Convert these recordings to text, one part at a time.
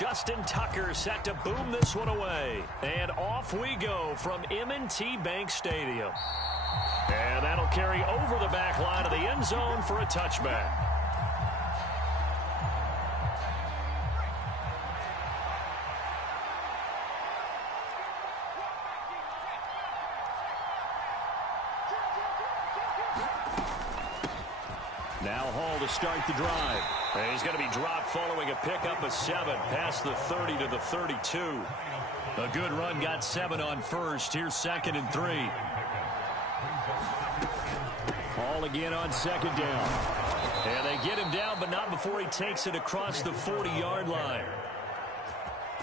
Justin Tucker set to boom this one away. And off we go from M&T Bank Stadium. And that'll carry over the back line of the end zone for a touchback. Now Hall to start the drive. And he's going to be dropped following a pickup of 7 past the 30 to the 32. A good run got 7 on first. Here's 2nd and 3. Hall again on 2nd down. And they get him down, but not before he takes it across the 40-yard line.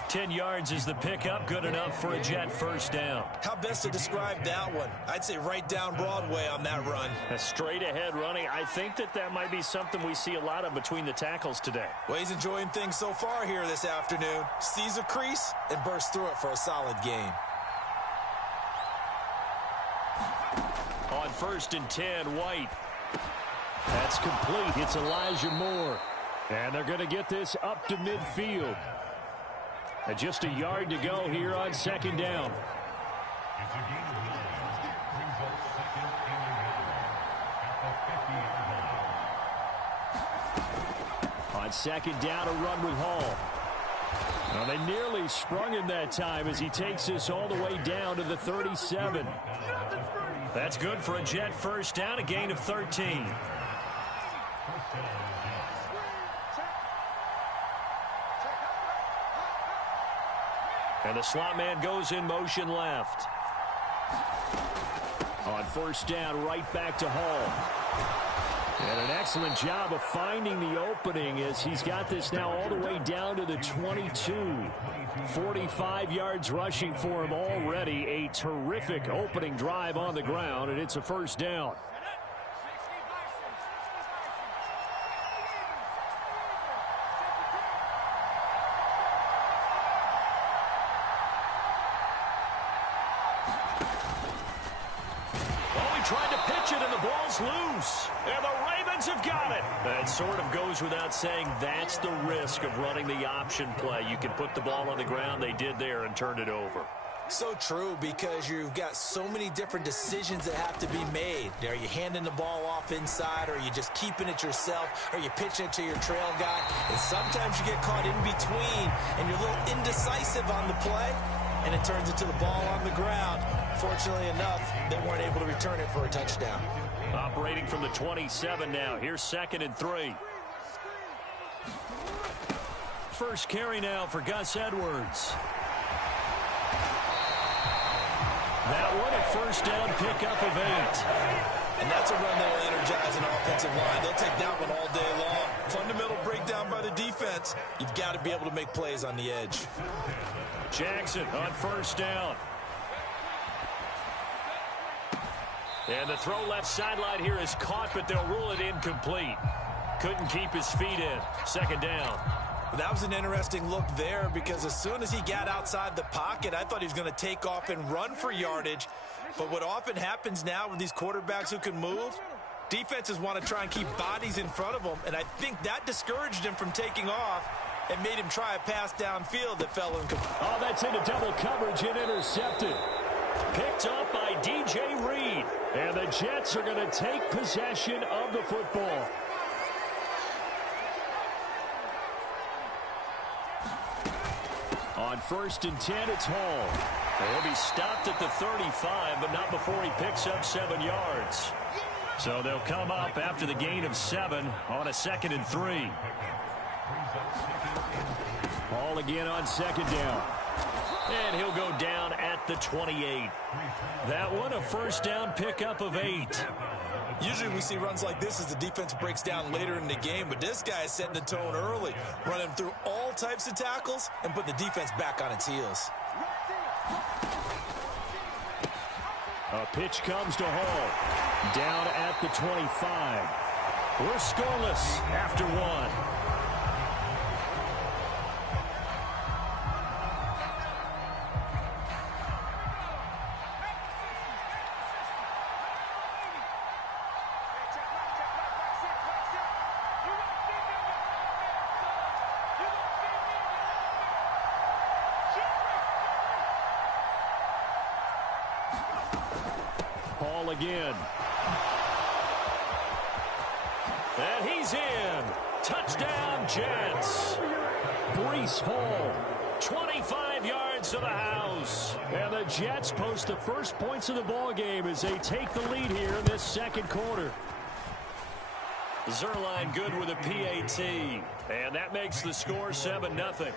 10 yards is the pickup, good enough for a Jet first down. How best to describe that one? I'd say right down Broadway on that run. A straight-ahead running. I think that might be something we see a lot of between the tackles today. Well, he's enjoying things so far here this afternoon. Sees a crease and bursts through it for a solid gain. On 1st and 10, White. That's complete. It's Elijah Moore. And they're going to get this up to midfield. And just a yard to go here on 2nd down. On 2nd down, a run with Hall. Well, they nearly sprung him that time as he takes this all the way down to the 37. That's good for a Jet first down, a gain of 13. And the slot man goes in motion left. On 1st down, right back to Hall. And an excellent job of finding the opening as he's got this now all the way down to the 22. 45 yards rushing for him already. A terrific opening drive on the ground, and it's a first down. Tried to pitch it, and the ball's loose. And the Ravens have got it. That sort of goes without saying. That's the risk of running the option play. You can put the ball on the ground. They did there and turned it over. So true, because you've got so many different decisions that have to be made. Are you handing the ball off inside, or are you just keeping it yourself? Are you pitching it to your trail guy? And sometimes you get caught in between, and you're a little indecisive on the play, and it turns into the ball on the ground. Fortunately enough, they weren't able to return it for a touchdown. Operating from the 27 now. Here's 2nd and 3. First carry now for Gus Edwards. That one a first down pickup of 8. And that's a run that will energize an offensive line. They'll take that one all day long. Fundamental breakdown by the defense. You've got to be able to make plays on the edge. Jackson on 1st down. And the throw left sideline here is caught, but they'll rule it incomplete. Couldn't keep his feet in. 2nd down. That was an interesting look there, because as soon as he got outside the pocket, I thought he was going to take off and run for yardage. But what often happens now with these quarterbacks who can move, defenses want to try and keep bodies in front of them, and I think that discouraged him from taking off and made him try a pass downfield that fell incomplete. Oh, that's into double coverage and intercepted. Picked up by DJ Reed. And the Jets are going to take possession of the football. On 1st and 10, it's Hall. He'll be stopped at the 35, but not before he picks up 7 yards. So they'll come up after the gain of 7 on a 2nd and 3. Hall again on 2nd down. And he'll go down at the 28. That one a first down pickup of 8. Usually we see runs like this as the defense breaks down later in the game, but this guy is setting the tone early, running through all types of tackles and putting the defense back on its heels. A pitch comes to Hall. Down at the 25. We're scoreless after 1. ball again. And he's in. Touchdown, Jets. Breece Hall, 25 yards to the house. And the Jets post the first points of the ball game as they take the lead here in this second quarter. Zerline good with a PAT. And that makes the score 7-0.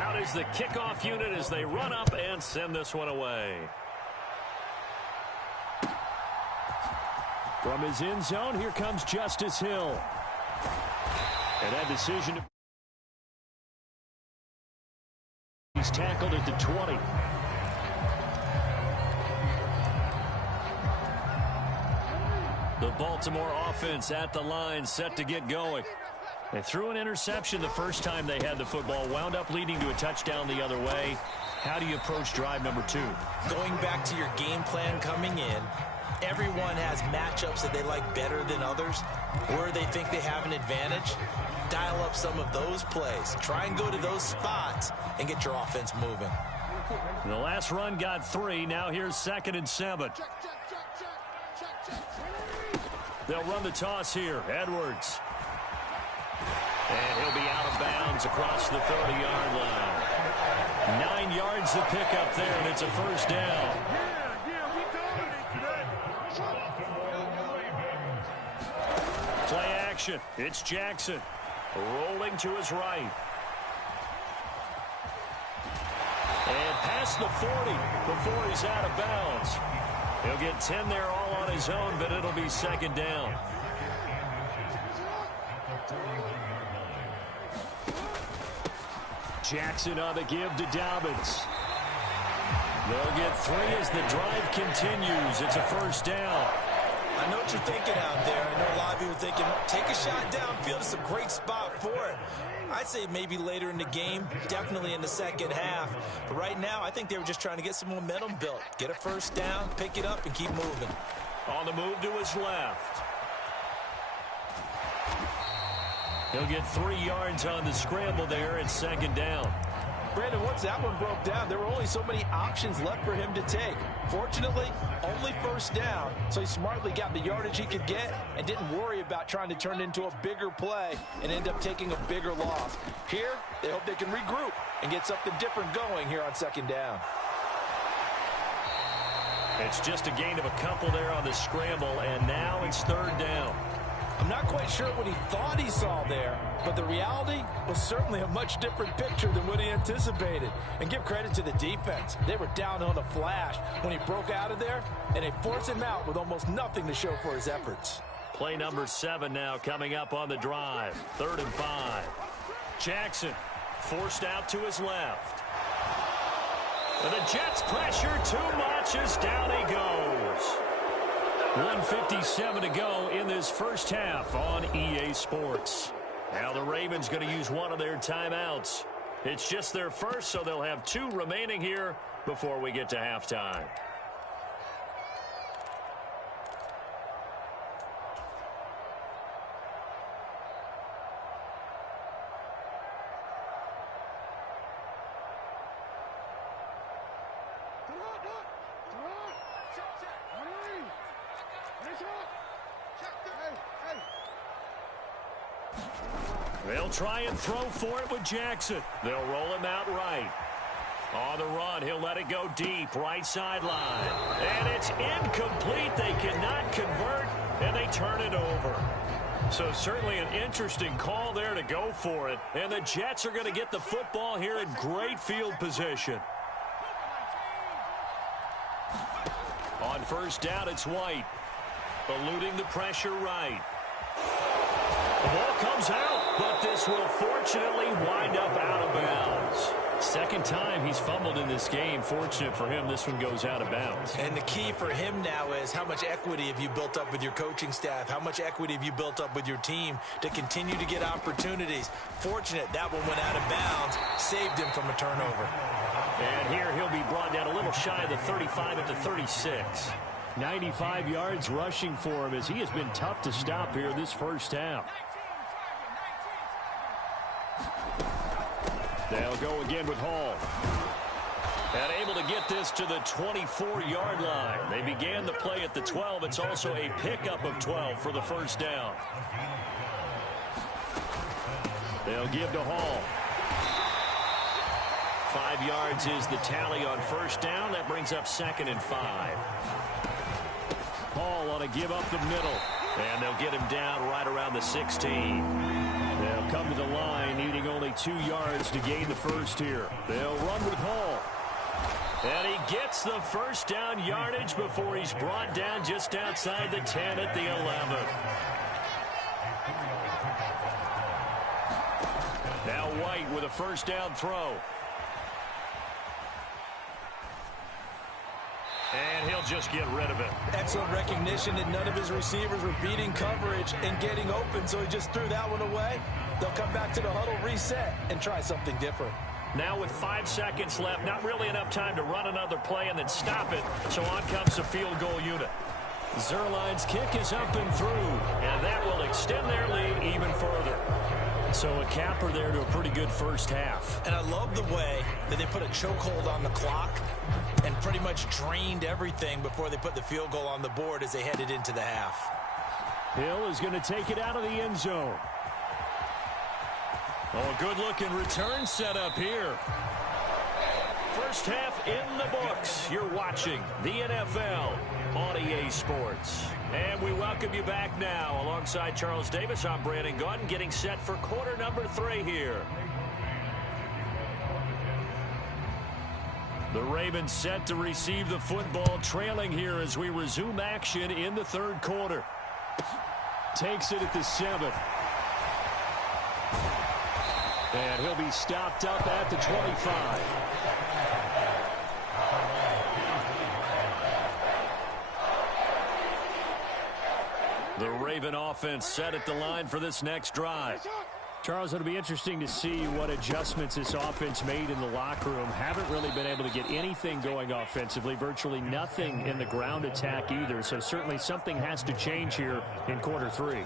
Out is the kickoff unit as they run up and send this one away. From his end zone, here comes Justice Hill. And that decision to... He's tackled at the 20. The Baltimore offense at the line, set to get going. They threw an interception the first time they had the football, wound up leading to a touchdown the other way. How do you approach drive number 2? Going back to your game plan coming in, everyone has matchups that they like better than others, where they think they have an advantage. Dial up some of those plays. Try and go to those spots and get your offense moving. The last run got 3. Now here's 2nd and 7. They'll run the toss here. Edwards. And he'll be out of bounds across the 30-yard line. 9 yards to pick up there, and it's a first down. Play action. It's Jackson. Rolling to his right. And past the 40 before he's out of bounds. He'll get 10 there all on his own, but it'll be 2nd down. Jackson on the give to Dobbins. They'll get 3 as the drive continues. It's a first down. I know what you're thinking out there. I know a lot of you are thinking, take a shot downfield. It's a great spot for it. I'd say maybe later in the game, definitely in the second half. But right now, I think they were just trying to get some momentum built. Get a first down, pick it up, and keep moving. On the move to his left. He'll get 3 yards on the scramble there at 2nd down. Brandon, once that one broke down, there were only so many options left for him to take. Fortunately, only first down, so he smartly got the yardage he could get and didn't worry about trying to turn it into a bigger play and end up taking a bigger loss. Here, they hope they can regroup and get something different going here on 2nd down. It's just a gain of a couple there on the scramble, and now it's 3rd down. I'm not quite sure what he thought he saw there, but the reality was certainly a much different picture than what he anticipated. And give credit to the defense. They were down on a flash when he broke out of there, and they forced him out with almost nothing to show for his efforts. Play number 7 now coming up on the drive. 3rd and 5. Jackson forced out to his left. And the Jets pressure too much as down he goes. 1:57 to go in this first half on EA Sports. Now the Ravens going to use one of their timeouts. It's just their first, so they'll have 2 remaining here before we get to halftime. They'll try and throw for it with Jackson. They'll roll him out right. On the run, he'll let it go deep, right sideline. And it's incomplete. They cannot convert, and they turn it over. So certainly an interesting call there to go for it. And the Jets are going to get the football here in great field position. On first down, it's White. Eluding the pressure right. The ball comes out, but this will fortunately wind up out of bounds. Second time he's fumbled in this game. Fortunate for him, this one goes out of bounds. And the key for him now is how much equity have you built up with your coaching staff? How much equity have you built up with your team to continue to get opportunities? Fortunate that one went out of bounds, saved him from a turnover. And here he'll be brought down a little shy of the 35 at the 36. 95 yards rushing for him as he has been tough to stop here this first half. They'll go again with Hall. And able to get this to the 24-yard line. They began the play at the 12. It's also a pickup of 12 for the first down. They'll give to Hall. 5 yards is the tally on first down. That brings up 2nd and 5. Hall on a give up the middle. And they'll get him down right around the 16. They'll come to the line needing only 2 yards to gain the first here. They'll run with Hall. And he gets the first down yardage before he's brought down just outside the 10 at the 11. Now White with a first down throw. And he'll just get rid of it. Excellent recognition that none of his receivers were beating coverage and getting open, so he just threw that one away. They'll come back to the huddle, reset, and try something different. Now with 5 seconds left, not really enough time to run another play and then stop it. So on comes the field goal unit. Zuerlein's kick is up and through, and that will extend their lead even further. So a capper there to a pretty good first half. And I love the way that they put a chokehold on the clock and pretty much drained everything before they put the field goal on the board as they headed into the half. Hill is going to take it out of the end zone. Oh, good-looking return set up here. First half in the books. You're watching the NFL on EA Sports. And we welcome you back now. Alongside Charles Davis, I'm Brandon Gaudin, getting set for quarter number 3 here. The Ravens set to receive the football, trailing here as we resume action in the third quarter. Takes it at the 7. And he'll be stopped up at the 25. The Raven offense set at the line for this next drive. Charles, it'll be interesting to see what adjustments this offense made in the locker room. Haven't really been able to get anything going offensively, virtually nothing in the ground attack either. So certainly something has to change here in quarter 3.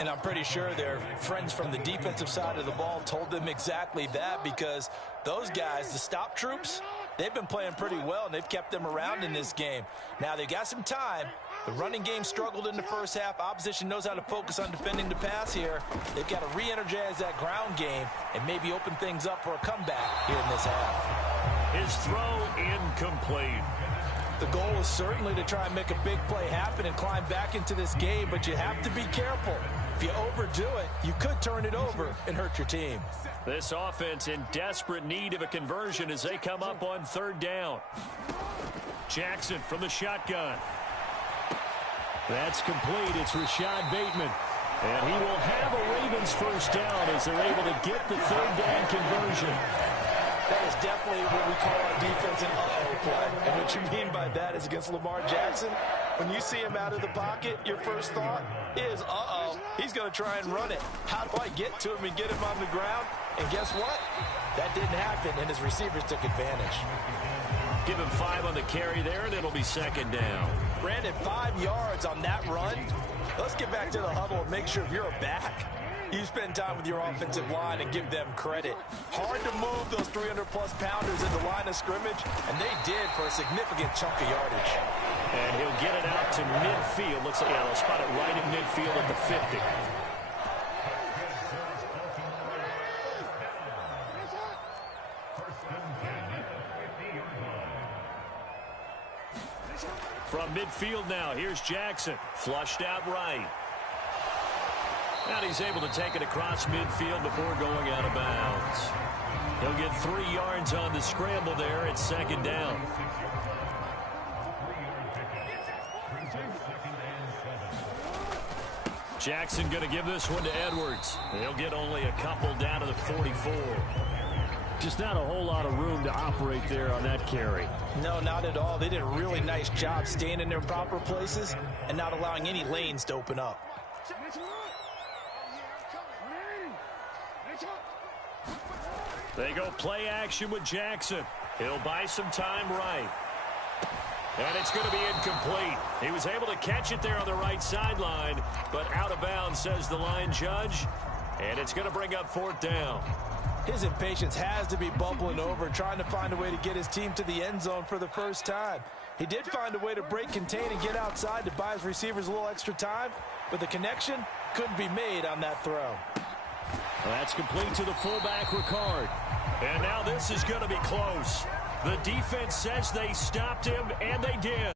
And I'm pretty sure their friends from the defensive side of the ball told them exactly that, because those guys, the stop troops, they've been playing pretty well, and they've kept them around in this game. Now, they've got some time. The running game struggled in the first half. Opposition knows how to focus on defending the pass here. They've got to re-energize that ground game and maybe open things up for a comeback here in this half. His throw incomplete. The goal is certainly to try and make a big play happen and climb back into this game, but you have to be careful. If you overdo it, you could turn it over and hurt your team. This offense in desperate need of a conversion as they come up on third down. Jackson from the shotgun. That's complete. It's Rashad Bateman. And he will have a Ravens first down as they're able to get the third down conversion. That is definitely what we call our defense an uh-oh play. And what you mean by that is against Lamar Jackson, when you see him out of the pocket, your first thought is, uh-oh, he's going to try and run it. How do I get to him and get him on the ground? And guess what? That didn't happen, and his receivers took advantage. Give him 5 on the carry there, and it'll be second down. Brandon, 5 yards on that run. Let's get back to the huddle and make sure if you're a back, you spend time with your offensive line and give them credit. Hard to move those 300-plus pounders in the line of scrimmage, and they did for a significant chunk of yardage. And he'll get it out to midfield. Looks like they'll spot it right in midfield at the 50. From midfield now, here's Jackson. Flushed out right. And he's able to take it across midfield before going out of bounds. He'll get 3 yards on the scramble there at second down. Jackson going to give this one to Edwards. He'll get only a couple down to the 44. Just not a whole lot of room to operate there on that carry. No, not at all. They did a really nice job staying in their proper places and not allowing any lanes to open up. They go play action with Jackson. He'll buy some time right. And it's going to be incomplete. He was able to catch it there on the right sideline, but out of bounds, says the line judge. And it's going to bring up fourth down. His impatience has to be bubbling over, trying to find a way to get his team to the end zone for the first time. He did find a way to break contain and get outside to buy his receivers a little extra time, but the connection couldn't be made on that throw. Well, that's complete to the fullback, Ricard. And now this is going to be close. The defense says they stopped him, and they did.